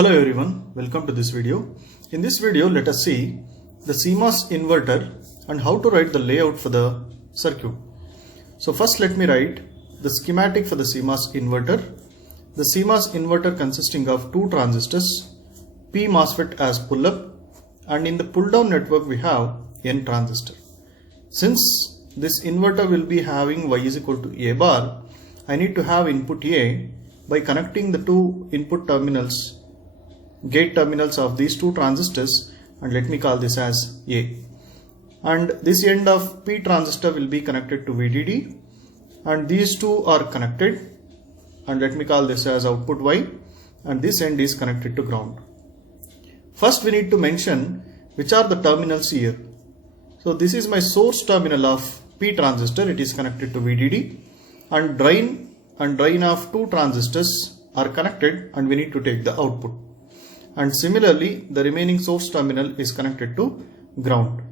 Hello everyone, welcome to this video. In this video, let us see the CMOS inverter and how to write the layout for the circuit. So first let me write the schematic for the CMOS inverter. The CMOS inverter consisting of two transistors, P MOSFET as pull-up, and in the pull-down network we have N transistor. Since this inverter will be having Y is equal to A bar, I need to have input A by connecting the two input terminals, gate terminals of these two transistors, and let me call this as A. And this end of P transistor will be connected to VDD, and these two are connected, and let me call this as output Y, and this end is connected to ground. First we need to mention which are the terminals here. So this is my source terminal of P transistor, it is connected to VDD, and drain of two transistors are connected and we need to take the output. And similarly the remaining source terminal is connected to ground.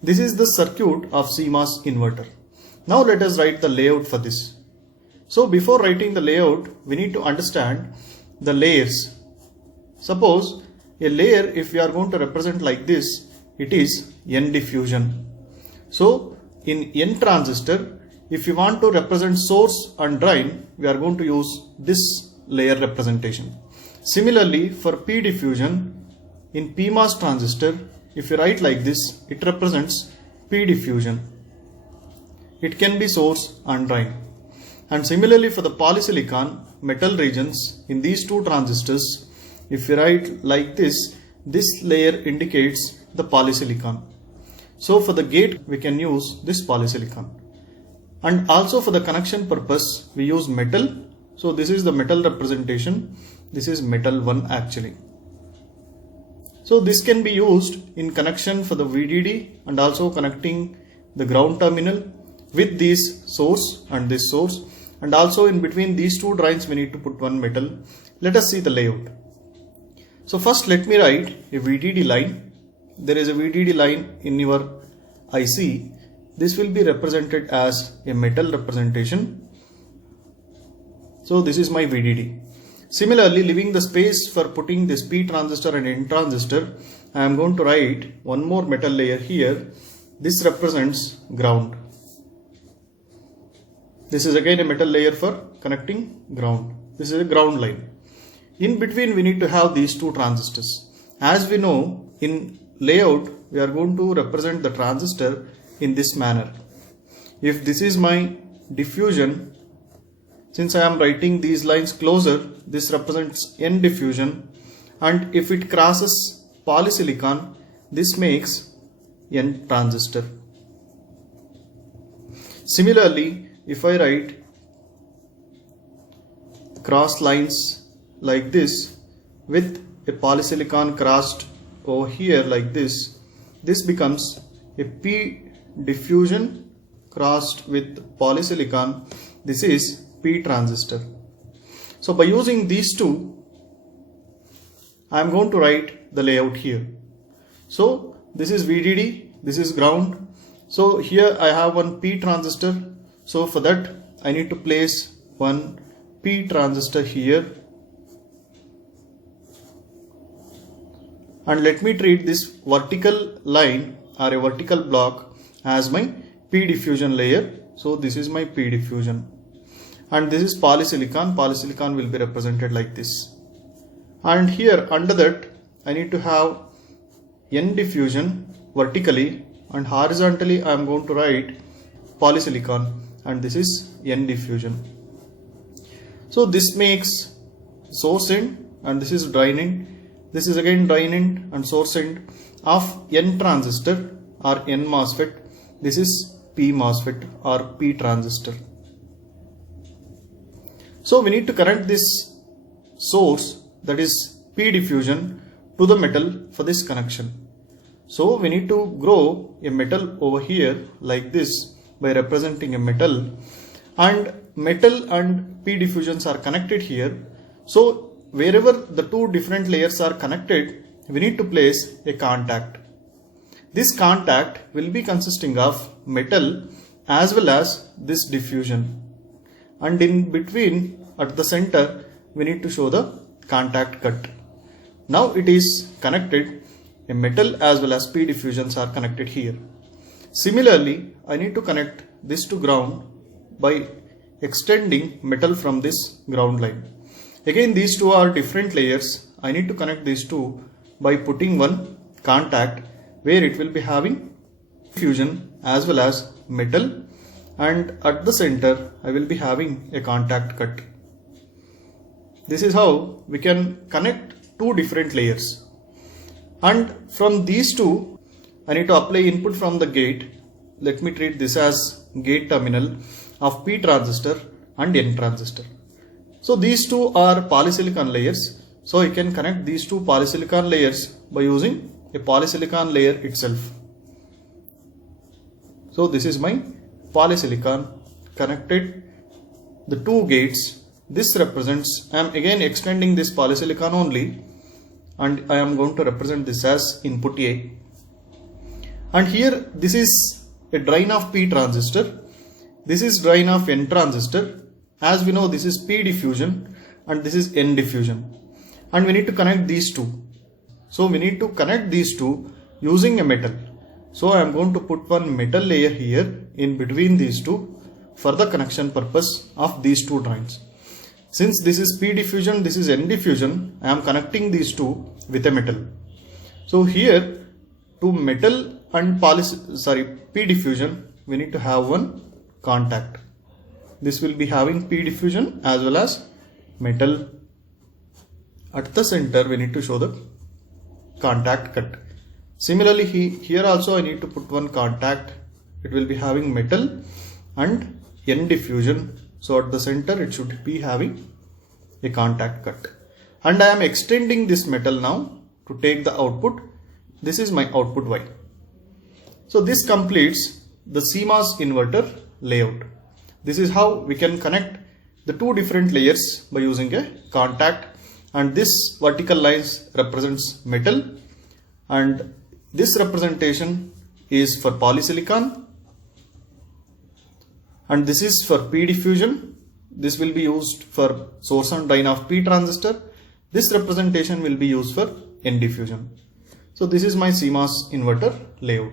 This is the circuit of CMOS inverter. Now let us write the layout for this. So before writing the layout, we need to understand the layers. Suppose a layer, if we are going to represent like this, it is N diffusion. So in N transistor, if you want to represent source and drain, we are going to use this layer representation. Similarly for P diffusion, in PMOS transistor, if you write like this, it represents P diffusion. It can be source and drain. And similarly for the polysilicon metal regions, in these two transistors, if you write like this layer indicates the polysilicon. So for the gate we can use this polysilicon. And also for the connection purpose we use metal. So this is the metal representation. This is metal 1 actually. So this can be used in connection for the VDD and also connecting the ground terminal with this source and this source. And also in between these two drains we need to put one metal. Let us see the layout. So first let me write a VDD line. There is a VDD line in your IC. This will be represented as a metal representation. So this is my VDD. Similarly, leaving the space for putting this P transistor and N transistor, I am going to write one more metal layer here. This represents ground. This is again a metal layer for connecting ground. This is a ground line. In between we need to have these two transistors. As we know, in layout we are going to represent the transistor in this manner. If this is my diffusion, since I am writing these lines closer, this represents N diffusion, and if it crosses polysilicon, this makes N transistor. Similarly, if I write cross lines like this with a polysilicon crossed over here like this, this becomes a P diffusion crossed with polysilicon. This is P transistor. So by using these two, I am going to write the layout here. So this is VDD, this is ground. So here I have one P transistor. So for that I need to place one P transistor here. And let me treat this vertical line or a vertical block as my P diffusion layer. So this is my P diffusion. And this is polysilicon. Polysilicon will be represented like this. And here under that I need to have N diffusion vertically, and horizontally I am going to write polysilicon, and this is N diffusion. So this makes source end, and this is drain end. This is again drain end and source end of N transistor or N MOSFET. This is P MOSFET or P transistor. So we need to connect this source, that is P diffusion, to the metal for this connection. So we need to grow a metal over here like this by representing a metal, and metal and P diffusions are connected here. So wherever the two different layers are connected, we need to place a contact. This contact will be consisting of metal as well as this diffusion. And in between at the center we need to show the contact cut. Now it is connected, a metal as well as P diffusions are connected here. Similarly, I need to connect this to ground by extending metal from this ground line. Again, these two are different layers. I need to connect these two by putting one contact where it will be having diffusion as well as metal, and at the center I will be having a contact cut. This is how we can connect two different layers. And from these two, I need to apply input from the gate. Let me treat this as gate terminal of P transistor and N transistor. So these two are polysilicon layers. So I can connect these two polysilicon layers by using a polysilicon layer itself. So this is my polysilicon connected the two gates. This represents, I am again extending this polysilicon only, and I am going to represent this as input A. And here this is a drain of P transistor. This is drain of N transistor. As we know, this is P diffusion and this is N diffusion. And we need to connect these two. So we need to connect these two using a metal. So I am going to put one metal layer here in between these two for the connection purpose of these two drains. Since this is P diffusion, this is N diffusion, I am connecting these two with a metal. So here to metal and P diffusion, we need to have one contact. This will be having P diffusion as well as metal. At the center we need to show the contact cut. Similarly here also I need to put one contact. It will be having metal and N diffusion. So at the center it should be having a contact cut. And I am extending this metal now to take the output. This is my output Y. So this completes the CMOS inverter layout. This is how we can connect the two different layers by using a contact, and this vertical lines represents metal, and this representation is for polysilicon, and this is for P diffusion. This will be used for source and drain of P transistor. This representation will be used for N diffusion. So this is my CMOS inverter layout.